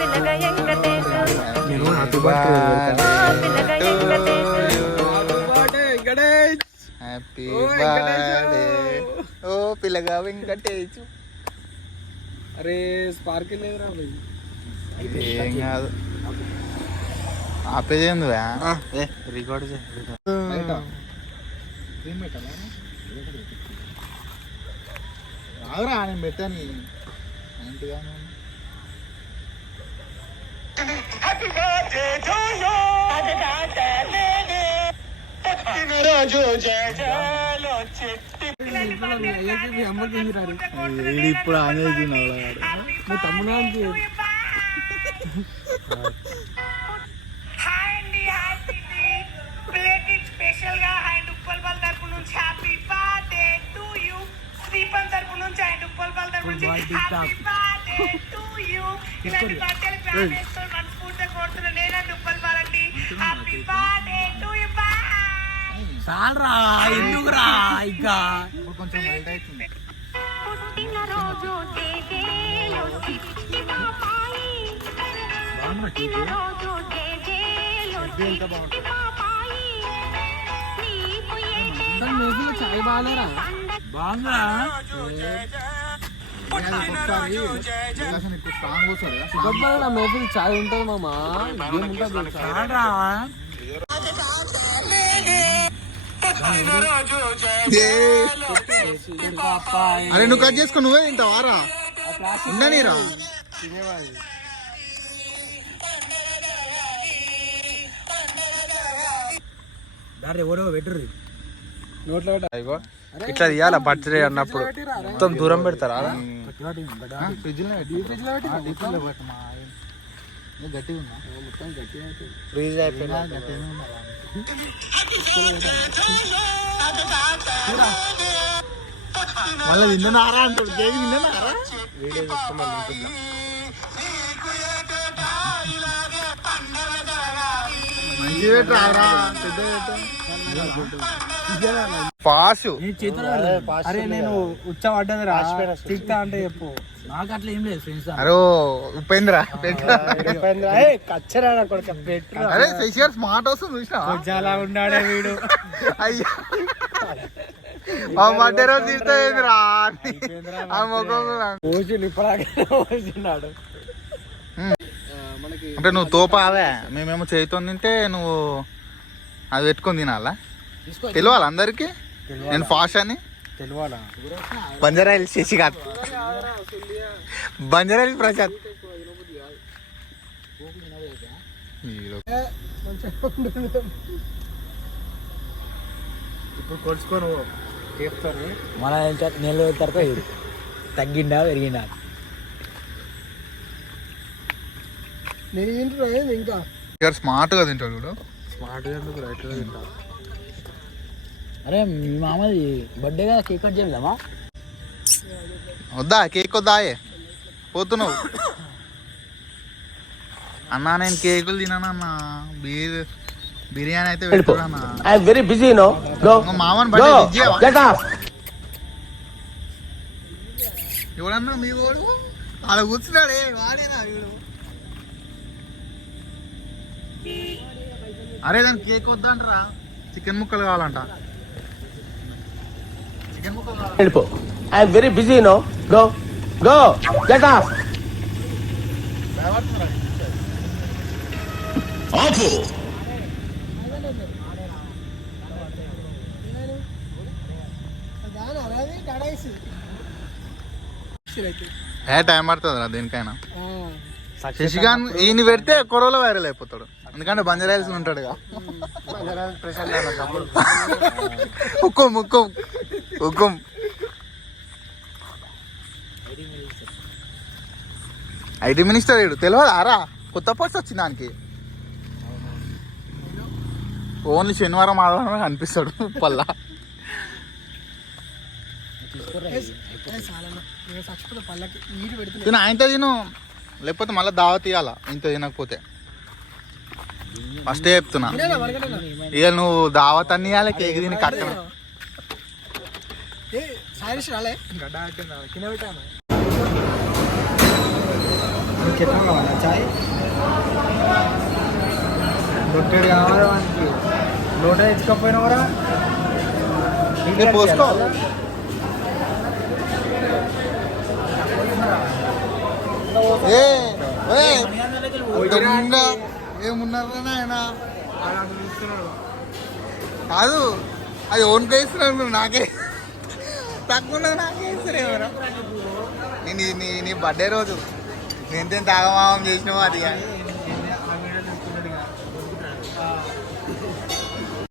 Venkatesu happy birthday Venkatesh ఓ వెంకటేశు. పిల్లగా వెంకటేష్ అరే స్పార్కిల్ లేదురా ఏం కాదు. ఆపేదేంది ఏ రికార్డ్ రాదురా నేను పెట్టాను. అండ్ ఉప్పల్ బాల్ తరపు నుంచి happy birthday to you Sripan తరపు నుంచి అండ్ ఉప్పల్ బాల్ తరపు నుంచి హ్యాపీ బర్త్డే టు యూ ఇలాంటి బర్త్డేలు ప్లాన్ చేసుకొని మనస్ఫూర్తిగా కోరుతున్నా నేనండి ఉప్పల్ బాల్ అండి happy birthday to you bye చాలరా ఎందుకురా ఇంకా ఇప్పుడు కొంచెం మెల్ట్ అవుతుంది పుట్టినరోజు చేజేలు చిట్టి పాపాయి పుట్టినరోజు చేజేలు చిట్టి పాపాయి నీకు ఏ దాని మేకలు చాలా బాగాలేరా బాగుందా గొప్ప చాలా ఉంటుంది మామ? అరే నువ్వు కట్ చేసుకో నువ్వే తింటావారా ఉండనీరా దారి ఎవరో పెట్టరు నోట్లో ఇగో ఇట్లా తీయాల? బర్త్డే అన్నప్పుడు. మొత్తం దూరం పెడతారా? ఫ్రీజ్ అయిపోయినా మళ్ళీ అంటాడు వీడియో మంచి పెట్టరా పెద్ద పాసు. అరే నేను ఉచ్చ పడ్డదిరా తిక్తా అంటే చెప్పు. నాకు అట్లా ఏం లేదు ఫ్రెండ్స్ అరే ఉపేంద్ర. పెట్రా కచ్చరా కొడుక పెట్టు అరే శశిగారు స్మార్ట్ వస్తుంది చూసినా చాలా ఉన్నాడే వీడు. అయ్యా. ఆ మధ్య రోజు ముఖం అంటే నువ్వు తోపావే మేమేమో చేయితో తింటే నువ్వు అది పెట్టుకొని తినాలా? తెలియాలి అందరికి? నేను ఫాస్ట్ అని బంజారాయిల్ శశికాంత్ బంజారాయిల్ ప్రసాద్. ఇప్పుడు కొలుచుకొని మన నెల తర్వాత ఇది తగ్గిండా పెరిగిందా నేను ఏంటి ఇంకా శశిగారు స్మార్ట్గా తింటాడు చూడు. స్మార్ట్ ఎందుకు రైట్ తింటా అరే మీ మామది బర్త్డే కదా కేక్ కట్ చేద్దామా వద్దా కేక్ వద్దా ఏ? పోతున్నావు అన్నా నేను కేకులు తినానన్నా బీర్ బిర్యానీ అయితే పెట్టుకున్నా I'm very busy, no? Go. మామని బట్టి Go. విజయవా? Get off. ఎవడన్నా మీ వాడు అలా కూర్చున్నాడే వాడేనా వీడు అరే దానికి కేక్ వద్దంటరా చికెన్ ముక్కలు కావాలంట Help. I'm very busy, no? Go. Go. Get off. ఏ టైం పడుతుంది రా దేనికైనా శశికాంత్ ఈయన పెడితే కొరవలో వైరల్ అయిపోతాడు ఎందుకంటే బంజారాయిల్స్ ఉంటాడుగా హుకుం హుకుం హుకుం ఐటీ మినిస్టర్ ఏడు. తెలియదు ఆరా కొత్త పోస్ట్ వచ్చింది దానికి. ఓన్లీ శనివారం ఆదివారమే కనిపిస్తాడు. పల్లా. తిను ఆయనతో తిను. లేకపోతే మళ్ళీ దావత్ ఇవ్వాలా ఇంత తినకపోతే. ఫస్ట్ చెప్తున్నా. ఇక నువ్వు దావత్ అన్ని ఇవ్వాలి కేక్ తిని కావాలా చాయ్ దొట్టెడు కావాలి మనకి లోట తెచ్చుకోకపోయినా కూడా పోసుకో. ఏ ఏ ఏమున్నారా నాయన? కాదు అది ఓన్ నువ్వు నాకే. తక్కువ నాకే ఎవరు. నీ నీ నీ బర్త్డే రోజు. నేను తాగమామం చేసినావు అది కానీ